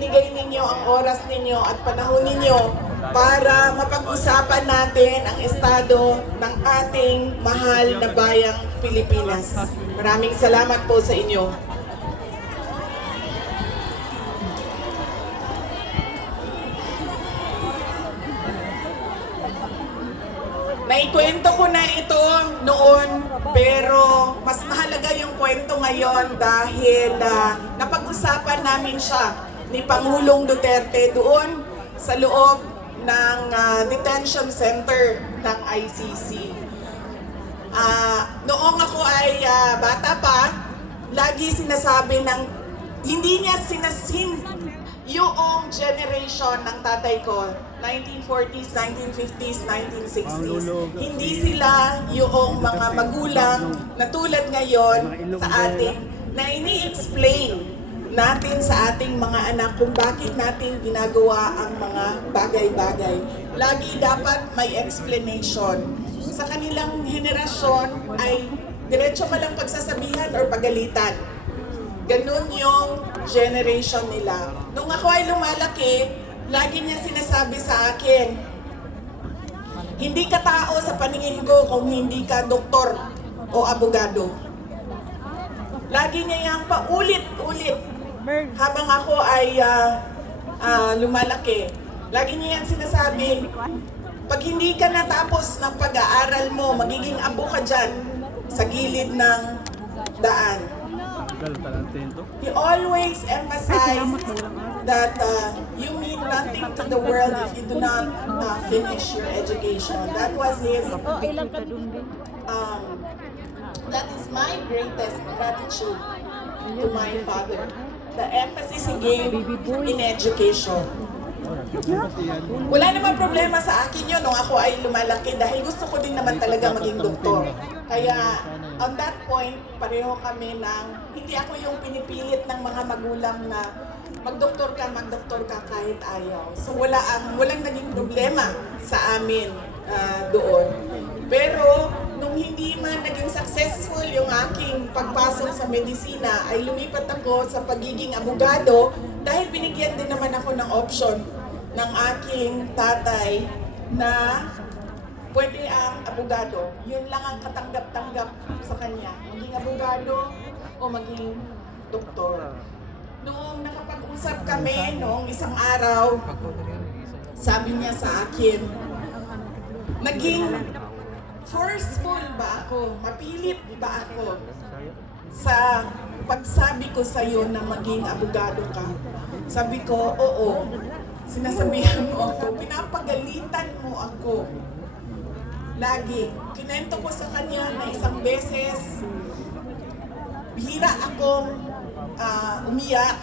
ibinigay ninyo ang oras ninyo at panahon ninyo para mapag-usapan natin ang estado ng ating mahal na bayang Pilipinas. Maraming salamat po sa inyo. Naikwento ko na ito noon, pero mas mahalaga yung kwento ngayon dahil ah, napag-usapan namin siya ni Pangulong Duterte doon sa loob ng ah, detention center ng ICC. Ah, noong ako ay ah, bata pa, lagi sinasabi ng hindi niya sinasin yung generation ng tatay ko, 1940s, 1950s, 1960s. Hindi sila yung mga magulang na tulad ngayon sa atin na ini-explain natin sa ating mga anak kung bakit natin ginagawa ang mga bagay-bagay. Lagi dapat may explanation. Sa kanilang henerasyon ay diretso ka lang pagsasabihan or pagalitan. Ganun yung generation nila. Nung ako ay lumalaki, lagi niya sinasabi sa akin, hindi ka tao sa paningin ko kung hindi ka doktor o abogado. Lagi niya yung paulit-ulit habang ako ay ah, ah, lumalaki. Lagi niya yan sinasabi, pag hindi ka natapos ng pag-aaral mo, magiging abo ka dyan sa gilid ng daan. He always emphasized that uh, you mean nothing to the world if you do not uh, finish your education. That was his, um, that is my greatest gratitude to my father. The emphasis gave in education. Wala naman problema sa akin yun nung ako ay lumalaki dahil gusto ko din naman talaga maging doktor. Kaya on that point, pareho kami ng, hindi ako yung pinipilit ng mga magulang na magdoktor ka, magdoktor ka kahit ayaw. So wala ang, walang naging problema sa amin ah, doon. Pero hindi man naging successful yung aking pagpasok sa medisina, ay lumipat ako sa pagiging abogado dahil binigyan din naman ako ng option ng aking tatay na pwede ang abogado. Yun lang ang katanggap-tanggap sa kanya. Maging abogado o maging doktor. Noong nakapag-usap kami, noong isang araw, sabi niya sa akin, naging forceful ba ako? Mapilit ba ako sa pagsabi ko sa iyo na maging abogado ka? Sabi ko, oo. Sinasabihan mo ako, pinapagalitan mo ako. Lagi. Kinento ko sa kanya na isang beses, bihira akong ah, umiyak